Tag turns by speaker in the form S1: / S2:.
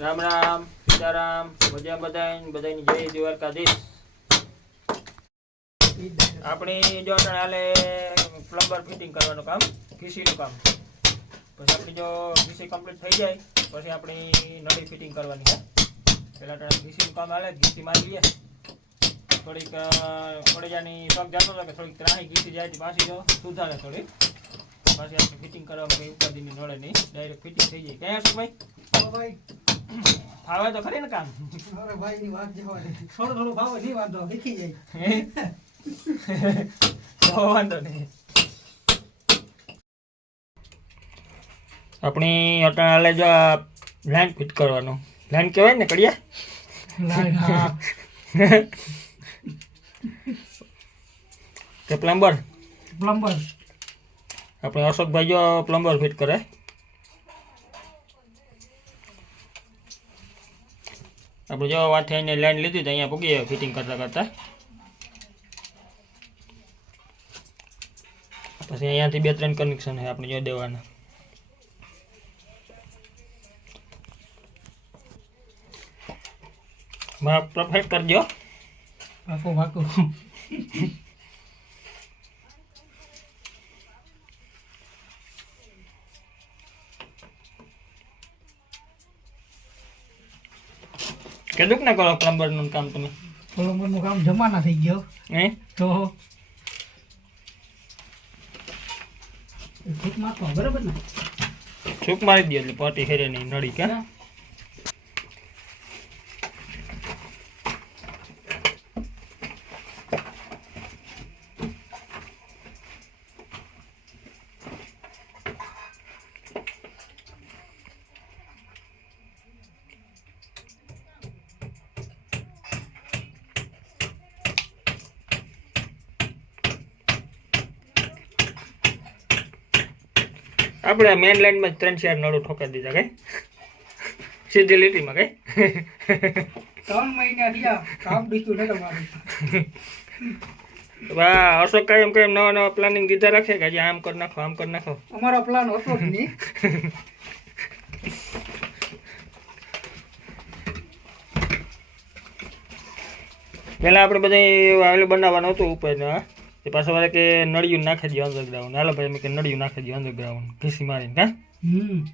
S1: રામ રામ, સીતારામ મજા બધાને બધાની જય દ્વારકાધીશ. આપણી જો હાલે પ્લમ્બર ફિટિંગ કરવાનું કામ ખીસીનું કામ. પછી આપણી જો ઘીસી કમ્પ્લીટ થઈ જાય, પછી આપણી નળી ફિટિંગ કરવાની છે. પહેલાં અટાણે ઘીસીનું કામ હાલે ઘીસી મારી લઈએ. થોડીક કોળેજાની શોખ જાતો હતો કે થોડીક ત્રાહી ઘીસી જાય પાછી જો સુધારે થોડીક. પાછી આપણે ફિટિંગ કરવામાં કંઈ ઉપાધિની નળે નહીં ડાયરેક્ટ ફિટિંગ થઈ જાય. ક્યાં શું ભાઈ?
S2: ભાઈ.
S1: ફાવે તો ખરી ને કામ?
S2: અરે ભાઈ ની વાત જવા દે. થોડું થોડું ભાવે નહીં વાંધો શીખી જાય.
S1: હે? તો વાંધો નહીં. આપણી અટાણાલે જો આ લાઈન ફિટ કરવાનું. લાઈન કહેવાય ને કડિયા? કે પ્લમ્બર
S2: પ્લમ્બર
S1: આપણે અશોકભાઈ જો પ્લમ્બર ફિટ કરે. આપણે વાત થઈને લાઈન લીધી તો અહીંયા પૂગી ફિટિંગ કરતા કરતા. પછી અહીંયાથી બે ત્રણ કનેક્શન છે આપણે જો દેવાના. મારા પરફેક્ટ કરજો.
S2: આખું પાકો
S1: કેટલુંક ના કરો પ્લમ્બરનું કામ તમે?
S2: પ્લમ્બરનું કામ જમાના થઈ ગયો.
S1: હે?
S2: તો
S1: છૂક મારી દે એટલે પાટી હેરે નહીં નડી કે આપણે મેન લાઈનમાં ત્રણ ચાર નળો ઠોકાઈ દીધા કઈ? સીધી લીટીમાં કઈ?
S2: ત્રણ મહિના કામ ને તમારું
S1: વાહ અશોક કાંઈ એમ કઈ નવા નવા પ્લાનિંગ દીધા રાખે કે આજે આમ કરી નાખો આમ કરી નાખો.
S2: અમારો પ્લાન હતો જ નહીં.
S1: પહેલાં આપણે બધા આવેલું બનાવવાનું હતું ઉપર એ પાછો વારે કે નળિયું નાખી દો અંડરગ્રાઉન્ડ હાલો ભાઈ મેં કે નળિયું નાખી દો અંડરગ્રાઉન્ડ ઘીસી મારીને, હા?
S2: હમ.